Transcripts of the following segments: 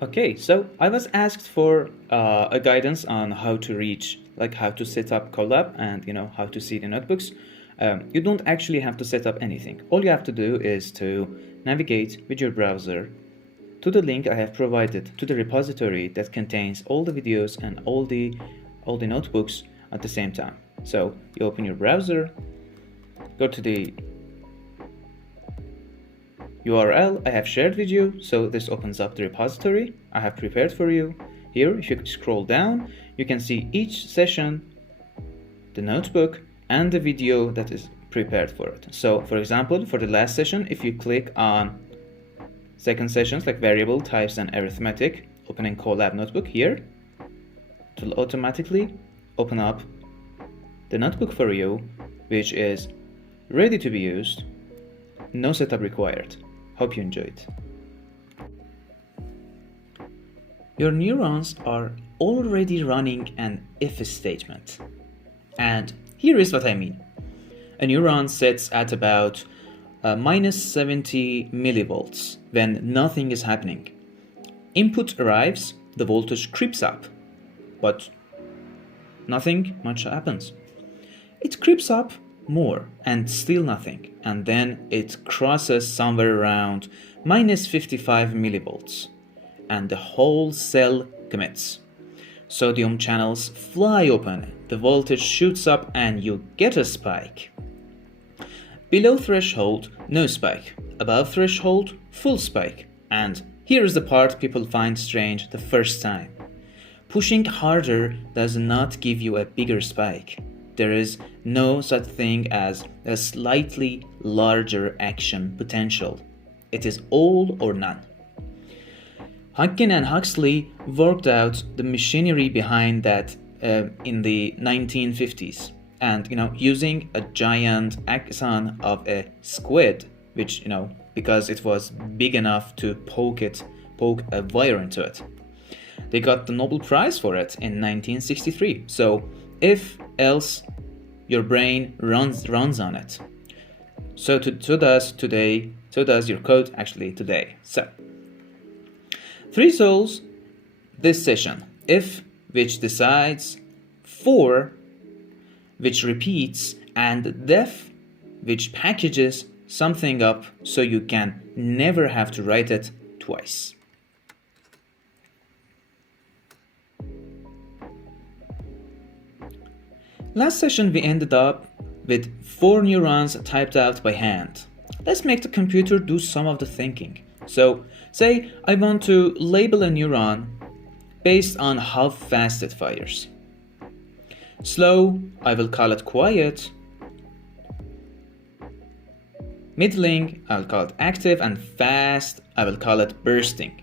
Okay, so I was asked for a guidance on how to reach, like how to set up Colab and how to see the notebooks. You don't actually have to set up anything. All you have to do is to navigate with your browser to the link I have provided to the repository that contains all the videos and all the notebooks at the same time. So you open your browser, go to the URL I have shared with you, so this opens up the repository I have prepared for you. Here, if you scroll down, you can see each session, the notebook, and the video that is prepared for it. So, for example, for the last session, if you click on second sessions like variable types and arithmetic, opening Colab notebook here, it will automatically open up the notebook for you, which is ready to be used, no setup required. Hope you enjoyed. Your neurons are already running an if statement. And here is what I mean. A neuron sets at about minus 70 millivolts when nothing is happening. Input arrives, the voltage creeps up, but nothing much happens. It creeps up more and still nothing, and then it crosses somewhere around minus 55 millivolts and the whole cell commits. Sodium channels fly open, the voltage shoots up and you get a spike. Below threshold, no spike. Above threshold, full spike. And here's the part people find strange the first time. Pushing harder does not give you a bigger spike. There is no such thing as a slightly larger action potential. It is all or none. Hankin and Huxley worked out the machinery behind that in the 1950s. And using a giant axon of a squid, which because it was big enough to poke a wire into it. They got the Nobel Prize for it in 1963. So if else, your brain runs on it. So does your code actually today. So 3 souls this session. If, which decides, for, which repeats, and def, which packages something up so you can never have to write it twice. Last session we ended up with 4 neurons typed out by hand. Let's make the computer do some of the thinking. So, say I want to label a neuron based on how fast it fires. Slow, I will call it quiet. Middling, I will call it active, and fast, I will call it bursting.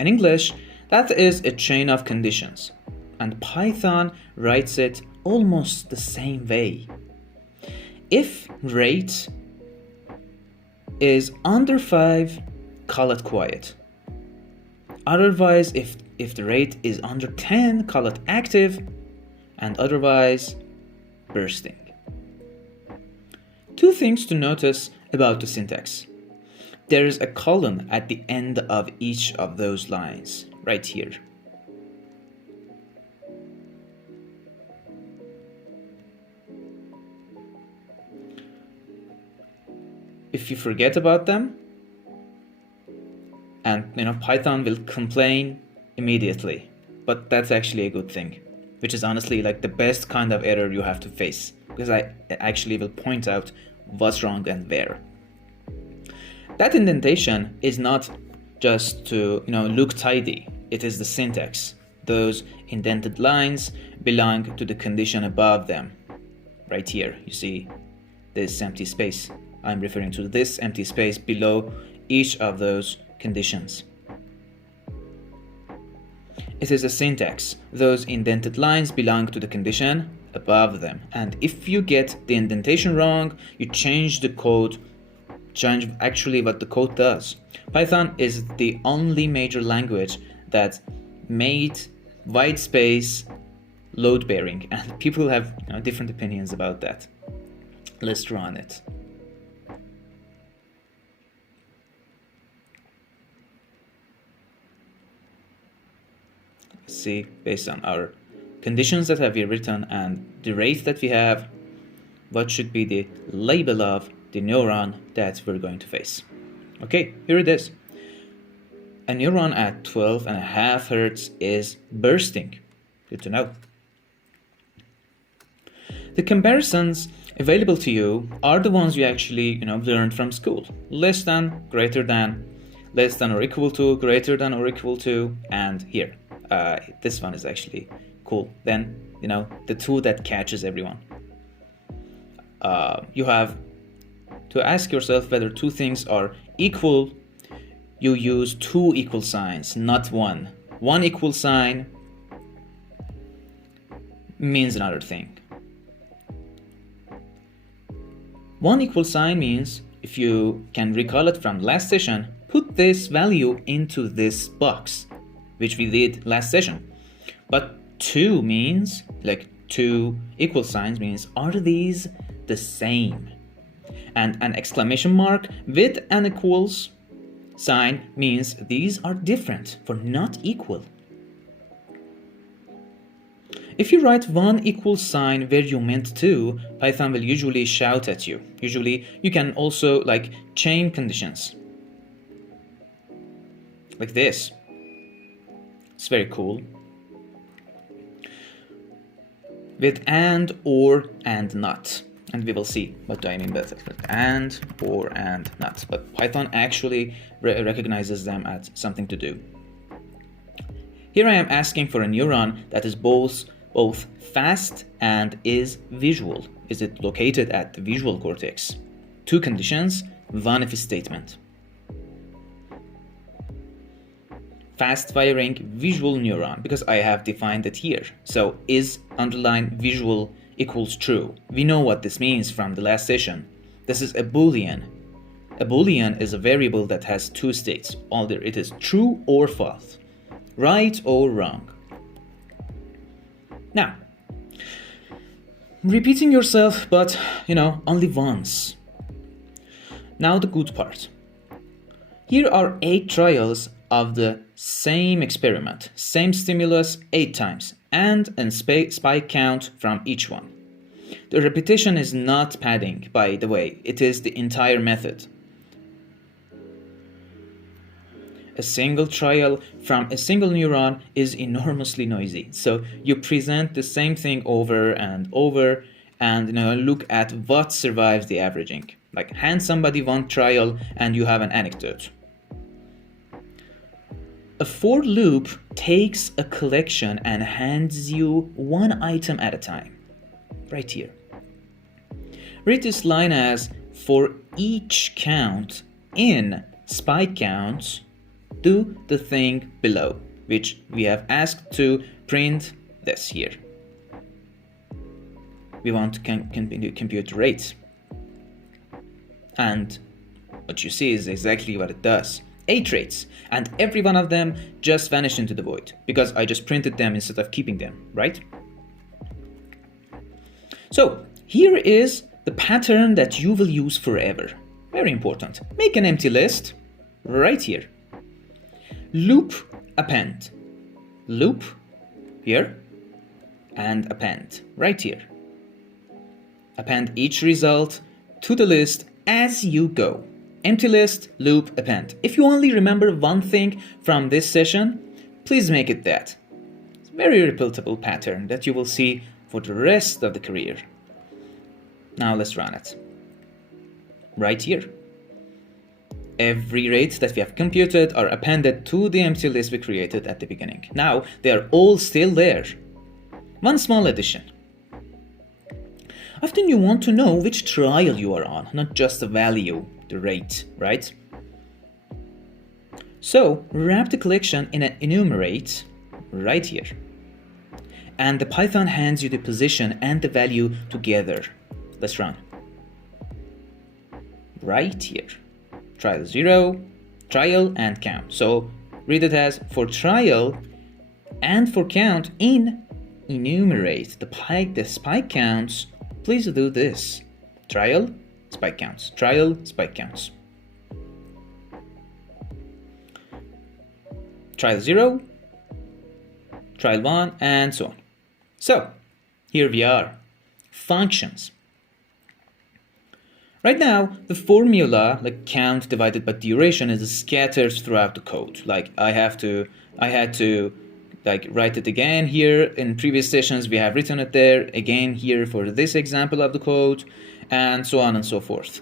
In English, that is a chain of conditions, and Python writes it almost the same way. If rate is under 5, call it quiet. Otherwise, if the rate is under 10, call it active, and otherwise, bursting. 2 things to notice about the syntax. There is a colon at the end of each of those lines, right here. If you forget about them, and Python will complain immediately, but that's actually a good thing, which is honestly like the best kind of error you have to face, because I actually will point out what's wrong and where. That indentation is not just to look tidy, it is the syntax. Those indented lines belong to the condition above them. Right here, you see this empty space. I'm referring to this empty space below each of those conditions. It is a syntax. Those indented lines belong to the condition above them. And if you get the indentation wrong, you change the code, change actually what the code does. Python is the only major language that made white space load bearing, and people have different opinions about that. Let's run it. see, based on our conditions that have been written and the rate that we have, what should be the label of the neuron that we're going to face. Okay, here it is. A neuron at 12.5 Hertz is bursting. Good to know. The comparisons available to you are the ones you actually learned from school. Less than, greater than, less than or equal to, greater than or equal to, and here. This one is actually cool. Then, the tool that catches everyone. You have to ask yourself whether two things are equal. You use two equal signs, not one. One equal sign means another thing. One equal sign means, if you can recall it from last session, put this value into this box, which we did last session. But two means, like two equal signs means, are these the same? And an exclamation mark with an equals sign means these are different, for not equal. If you write one equal sign where you meant two, Python will usually shout at you. Usually you can also chain conditions. Like this. It's very cool. With and, or, and not. And we will see what do I mean by that. And, or, and not. But Python actually recognizes them as something to do. Here I am asking for a neuron that is both fast and is visual. Is it located at the visual cortex? Two conditions, one if statement. Fast firing visual neuron, because I have defined it here. So is underline visual equals true. We know what this means from the last session. This is a Boolean. A Boolean is a variable that has two states. Either it is true or false, right or wrong. Now, repeating yourself, but only once. Now the good part. Here are 8 trials of the same experiment, same stimulus 8 times, and a spike count from each one. The repetition is not padding, by the way, it is the entire method. A single trial from a single neuron is enormously noisy. So you present the same thing over and over and look at what survives the averaging. Like hand somebody one trial and you have an anecdote. A for loop takes a collection and hands you one item at a time. Right here. Read this line as, for each count in spike counts, do the thing below, which we have asked to print this here. We want to compute rates. And what you see is exactly what it does. 8 rates, and every one of them just vanished into the void, because I just printed them instead of keeping them, right? So here is the pattern that you will use forever. Very important. Make an empty list right here. Loop append. Loop here and append right here. Append each result to the list as you go. Empty list, loop, append. If you only remember one thing from this session, please make it that. It's a very repeatable pattern that you will see for the rest of the career. Now let's run it. Right here. Every rate that we have computed are appended to the empty list we created at the beginning. Now they are all still there. One small addition. Often you want to know which trial you are on, not just the value, the rate, right? So wrap the collection in an enumerate right here. And the Python hands you the position and the value together. Let's run. Right here. Trial 0, trial and count. So read it as for trial and for count in enumerate. The spike counts. Please do this. Trial, spike counts. Trial, spike counts. Trial 0, trial 1, and so on. So, here we are. Functions. Right now, the formula, like count divided by duration, is scattered throughout the code. Like I had to like write it again here. In previous sessions, we have written it there again here for this example of the code, and so on and so forth.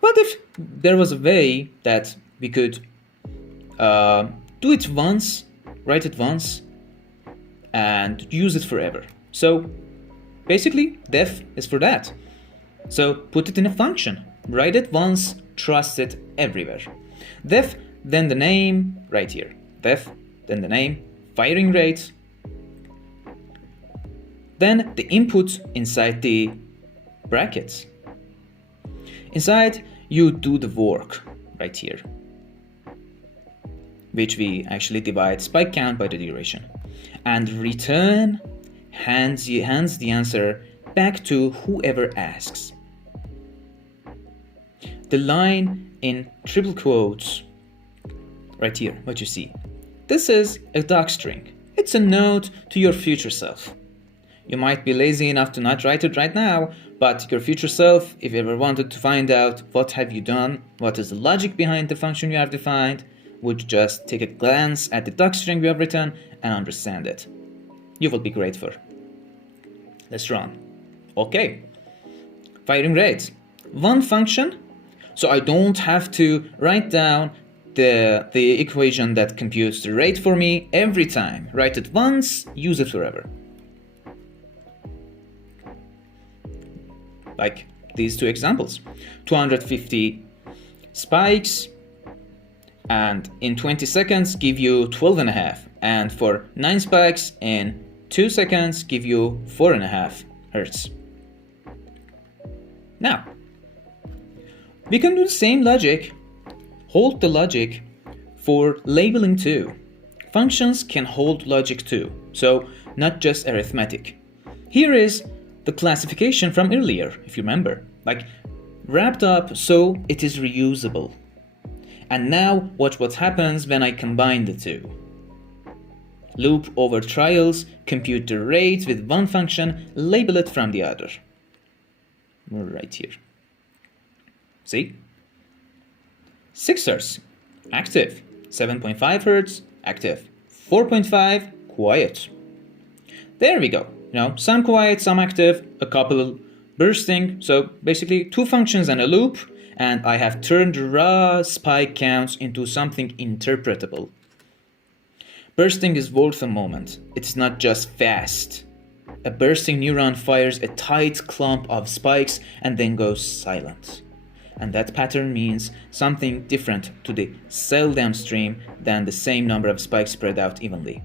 What if there was a way that we could do it once, write it once, and use it forever? So basically, def is for that. So put it in a function, write it once, trust it everywhere. Def, then the name, right here. Def, then the name, firing rate, then the input inside the brackets. Inside, you do the work, right here, which we actually divide spike count by the duration. And return hands the answer back to whoever asks. The line in triple quotes, right here, what you see. This is a docstring. It's a note to your future self. You might be lazy enough to not write it right now, but your future self, if you ever wanted to find out what have you done, what is the logic behind the function you have defined, would just take a glance at the docstring we have written and understand it. You will be grateful. Let's run. Okay. Firing rate. One function. So I don't have to write down the equation that computes the rate for me every time. Write it once, use it forever. Like these two examples. 250 spikes, and in 20 seconds give you 12.5. And for 9 spikes in 2 seconds give you 4.5 hertz. Now, we can do the same logic, hold the logic for labeling too. Functions can hold logic too, so not just arithmetic. Here is the classification from earlier, if you remember, like wrapped up so it is reusable. And now watch what happens when I combine the two. Loop over trials, compute the rate with one function, label it from the other. Right here. See? 6 Hz, active. 7.5 Hz, active. 4.5, quiet. There we go. Some quiet, some active, a couple bursting. So basically 2 functions and a loop, and I have turned raw spike counts into something interpretable. Bursting is worth a moment. It's not just fast. A bursting neuron fires a tight clump of spikes and then goes silent. And that pattern means something different to the cell downstream than the same number of spikes spread out evenly.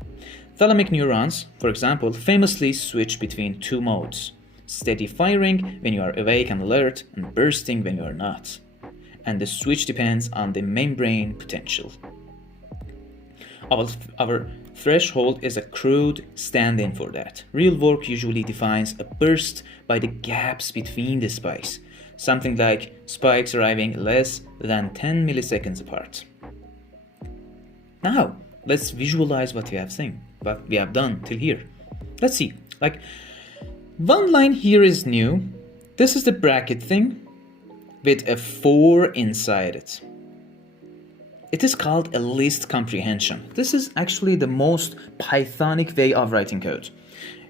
Thalamic neurons, for example, famously switch between 2 modes: steady firing when you are awake and alert, and bursting when you are not. And the switch depends on the membrane potential. Our threshold is a crude stand-in for that. Real work usually defines a burst by the gaps between the spikes. Something like spikes arriving less than 10 milliseconds apart. Now, let's visualize what we have done till here. Let's see, like one line here is new. This is the bracket thing with a 4 inside it. It is called a list comprehension. This is actually the most Pythonic way of writing code.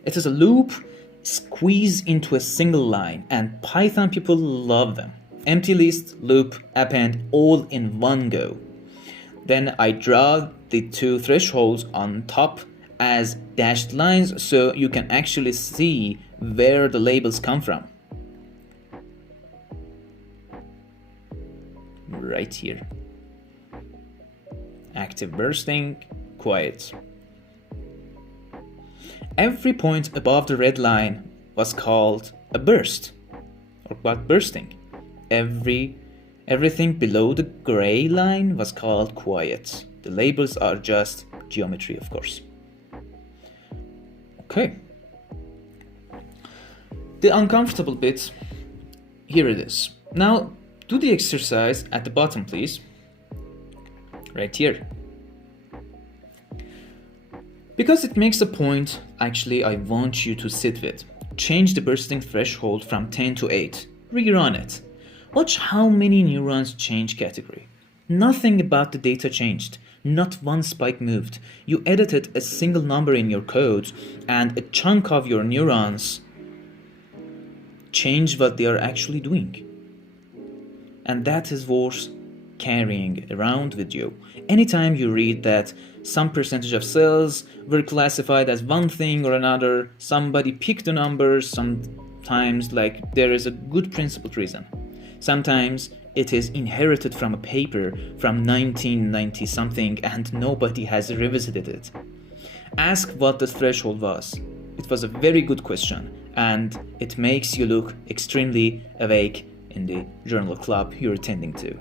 It is a loop squeezed into a single line, and Python people love them. Empty list, loop, append, all in one go. Then I draw the 2 thresholds on top as dashed lines so you can actually see where the labels come from. Right here. Active bursting, quiet. Every point above the red line was called a burst, or what bursting. Everything below the gray line was called quiet. The labels are just geometry, of course. Okay. The uncomfortable bit, here it is. Now, do the exercise at the bottom, please. Right here. Because it makes a point, actually, I want you to sit with. Change the bursting threshold from 10 to 8. Rerun it. Watch how many neurons change category. Nothing about the data changed. Not one spike moved. You edited a single number in your code, and a chunk of your neurons changed what they are actually doing. And that is worth carrying around with you. Anytime you read that some percentage of cells were classified as one thing or another, somebody picked the numbers, sometimes like there is a good principled reason. Sometimes it is inherited from a paper from 1990 something and nobody has revisited it. Ask what the threshold was. It was a very good question and it makes you look extremely awake in the journal club you're attending to.